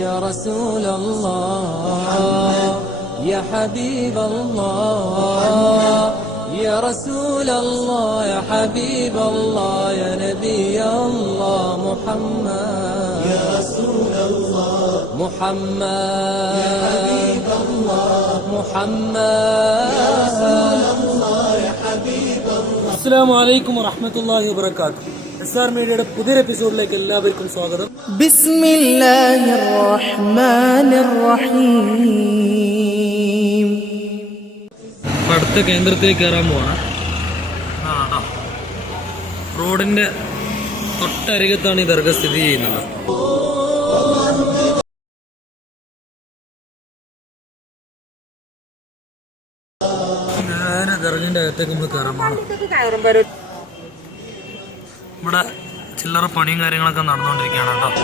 يا رسول الله يا حبيب الله يا رسول الله يا حبيب الله يا نبي الله محمد يا رسول الله محمد يا حبيب الله محمد يا رسول الله يا حبيب الله. അസ്സലാമു അലൈക്കും വറഹ്മത്തുള്ളാഹി വബറകാതുഹു. എസ്ആർ മീഡിയയുടെ പുതിയ എപ്പിസോഡിലേക്ക് എല്ലാവർക്കും സ്വാഗതം. ബിസ്മില്ലാഹിർ റഹ്മാനിർ റഹീം. അടുത്ത കേന്ദ്രത്തിലേക്ക് കയറാൻ പോവാണ്. റോഡിന്റെ തൊട്ടരികത്താണ് ഈ ദർഗ സ്ഥിതി ചെയ്യുന്നത്. ദർഗിന്റെ അകത്തേക്ക് നമ്മൾ കയറാൻ പോകണം. ഇവിടെ ചില്ലറ പണിയും കാര്യങ്ങളൊക്കെ നടന്നുകൊണ്ടിരിക്കുകയാണ് കേട്ടോ.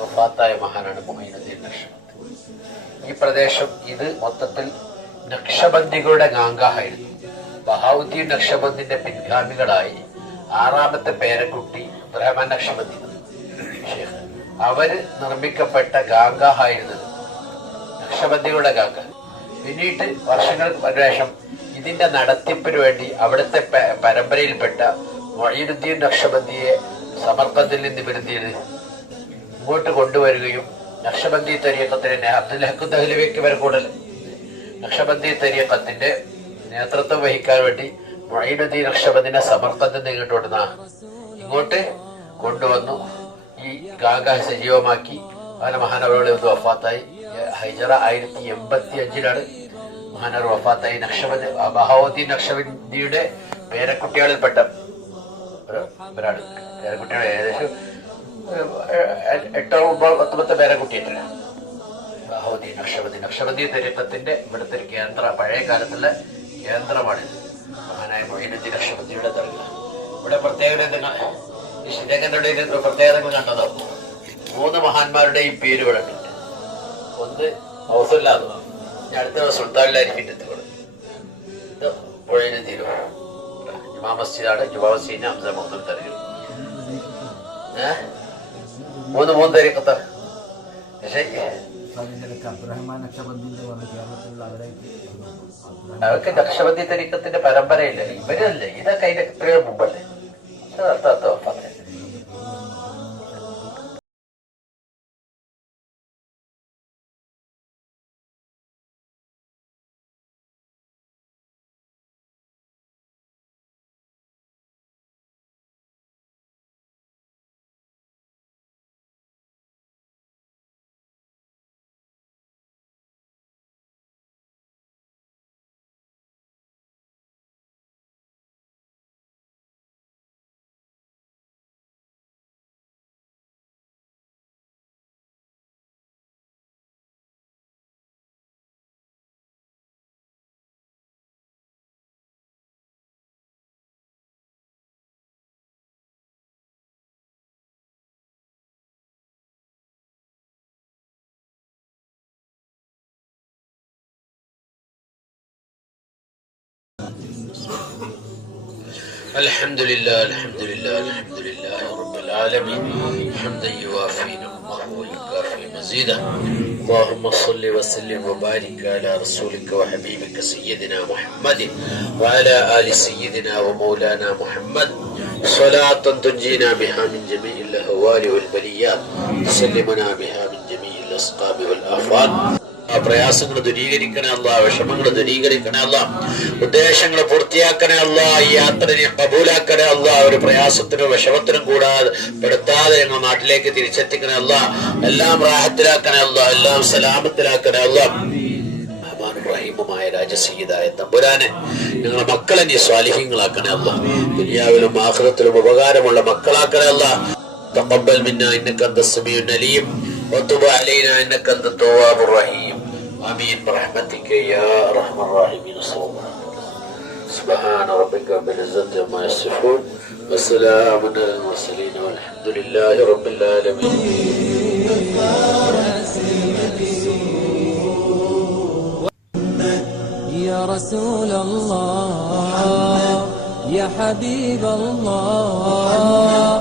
വഫാത്തായ മഹാനാണ് മുഈനുദ്ദീൻ നഖ്ശബന്ദി. ഈ പ്രദേശം ഇത് മൊത്തത്തിൽ നഖ്ശബന്ദികളുടെ ഗാംഗായിരുന്നു. ബഹാവുദ്ദീൻ നഖ്ശബന്ദിന്റെ പിൻഗാമികളായി ആറാമത്തെ പേരക്കുട്ടി അബ്ദുറഹ്മാൻ നഖ്ശബന്ദി അവര് നിർമ്മിക്കപ്പെട്ട ഗാംഗായിരുന്നത് നഖ്ശബന്ദികളുടെ ഗാംഗ. പിന്നീട് വർഷങ്ങൾക്ക് ശേഷം ഇതിന്റെ നടത്തിപ്പിന് വേണ്ടി അവിടുത്തെ പരമ്പരയിൽപ്പെട്ട മുഈനുദ്ദീൻ നഖ്ശബന്ദിയെ സമർക്കത്തിൽ നിന്ന് വരുത്തിയത് ഇങ്ങോട്ട് കൊണ്ടുവരികയും നഖ്ശബന്ദി തരീഖത്തിന് അബ്ദുൽ ഹഖ് ദഹ്ലവിക്ക് വരെ കൂടുതൽ നഖ്ശബന്ദി തരീഖത്തിന്റെ നേതൃത്വം വഹിക്കാൻ വേണ്ടി മുഈനുദ്ദീൻ നഖ്ശബന്ദിനെ സമർക്കത്തിൽ നിന്ന് ഇങ്ങോട്ട് കൊണ്ടുവന്നു. ഈ ഗാംഗ സജീവമാക്കി പല മഹാനവറുകളെ ഒന്ന് വഫാത്തായി. ഹൈജറ 1085 മഹാനവർ വഫാത്തായി. നഖ്ശബന്ദി ബഹാവുദ്ദീൻ നഖ്ശബന്ദിയുടെ പേരക്കുട്ടികളിൽപ്പെട്ട ഒരാള്. പേരക്കുട്ടികളെ ഏകദേശം 8 10 പേരക്കുട്ടിയിട്ടില്ല. ബഹാവുദ്ദീൻ നഖ്ശബന്ദി നഖ്ശബന്ദി തരീഖത്തിന്റെ ഇവിടുത്തെ ഒരു കേന്ദ്ര, പഴയ കാലത്തുള്ള കേന്ദ്രമാണിത്. മഹാനായ മുഈനുദ്ദീൻ നഖ്ശബന്ദിയുടെ ദർഗ. ഇവിടെ പ്രത്യേകത ഈ ശിരകരുടെ പ്രത്യേകതകൾ കണ്ടതോ? 3 മഹാന്മാരുടെയും പേര് ഇവിടെ ഉണ്ട്. ഒന്ന് ഔസുല്ലാദ്, അടുത്ത സുൽത്താനുല്ലാരിഫിന്റെ ഇത് മുഈനുദ്ദീൻ. ജുമാ മസ്ജിദാണ്. ജുമാ മസ്ജിദിന് ഹംസ മുഹമ്മദ് തരീഖ്. 3 തരീഖത്ത്. പക്ഷേ അവർക്ക് നഖ്ശബന്ദി തരീഖത്തിന്റെ പരമ്പരയില്ല. ഇവരല്ലേ, ഇതൊക്കെ അതിന്റെ എത്രയോ മുമ്പല്ലേ. الحمد لله الحمد لله الحمد لله رب العالمين حمدا يوافي نعمه ويكافي مزيدا اللهم صل وسلم وبارك على رسولك وحبيبك سيدنا محمد وعلى آل سيدنا ومولانا محمد صلاة تنجينا بها من جميع الأهوال والبليات تسلمنا بها من جميع الأسقام والآفات പ്രയാസങ്ങൾ ദൂരീകരിക്കണേ അല്ലാ, വിഷമങ്ങൾ ദൂരീകരിക്കണേ അല്ലാ, ഉദ്ദേശങ്ങൾ പൂർത്തിയാക്കണേ അല്ലാ, ഈ യാത്രയെ കബൂലാക്കണേ അല്ലാ, ഒരു പ്രയാസത്തിനും വിഷമത്തിനും കൂടാതെ പെടുത്താതെ ഞങ്ങൾ നാട്ടിലേക്ക് തിരിച്ചെത്തിക്കണേ അല്ലാ, എല്ലാം റാഹത്തിലാക്കണേ അല്ലാ, എല്ലാം സലാമത്തിലാക്കണേ അല്ലാ. റഹീമുമായ രാജസീയതായ തമ്പുരാനെ, ഞങ്ങളെ മക്കളെ നീ സ്വാലിഹീങ്ങളാക്കണേ അല്ലാ, ദുനിയാവിലും ആഖിറത്തിലും ഉപകാരമുള്ള മക്കളാക്കണേ അല്ലാ. തഖബ്ബൽ മിന്നാ ഇന്നക അൻതസ് സമീഉൽ അലീം വതുബ് അലൈനാ ഇന്നക അൻതത് തവ്വാബുർ റഹീം. ആമീൻ ബിറഹ്മതിക യാ അർഹമർ റഹീമീൻ. സുബ്ഹാന റബ്ബിക റബ്ബിൽ ഇസ്സത്തി അമ്മാ യസിഫൂൻ വസ്സലാമുൻ അലൽ മുർസലീൻ വൽഹംദുലില്ലാഹി റബ്ബിൽ ആലമീൻ. يا رسول الله يا حبيب الله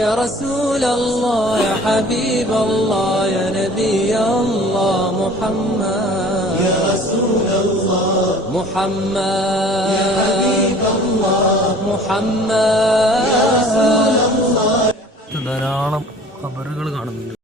يا رسول الله يا حبيب الله يا نبي الله محمد يا رسول الله محمد يا حبيب الله محمد يا رسول الله. ധാരാളം ഖബറുകൾ കാണുന്നുണ്ട്.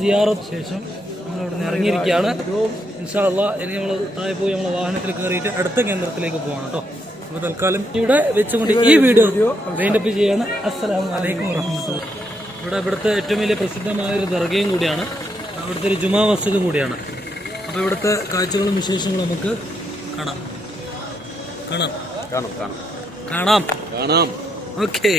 സിയാറത്ത് ശേഷം നമ്മൾ ഇവിടെ നിന്ന് ഇറങ്ങിയിരിക്കുകയാണ്. ഇൻഷാ അല്ലാഹ് ഇനി നമ്മൾ താഴെ പോയി നമ്മളെ വാഹനത്തിൽ കയറിയിട്ട് അടുത്ത കേന്ദ്രത്തിലേക്ക് പോവാണ് കേട്ടോ. അപ്പോൾ തൽക്കാലം ഇവിടെ വെച്ചുകൊണ്ട് ഈ വീഡിയോ വൈൻഡപ്പ് ചെയ്യാണ്. അസ്സലാമു അലൈക്കും വറഹ്മത്തുള്ളാഹി. ഇവിടുത്തെ ഏറ്റവും വലിയ പ്രസിദ്ധമായ ഒരു ദർഗയും കൂടിയാണ്, അവിടുത്തെ ഒരു ജുമാ മസ്ജിദും കൂടിയാണ്. അപ്പോൾ ഇവിടുത്തെ കാഴ്ചകളും വിശേഷങ്ങളും നമുക്ക് കാണാം കാണാം കാണാം കാണാം കാണാം. ഓക്കെ.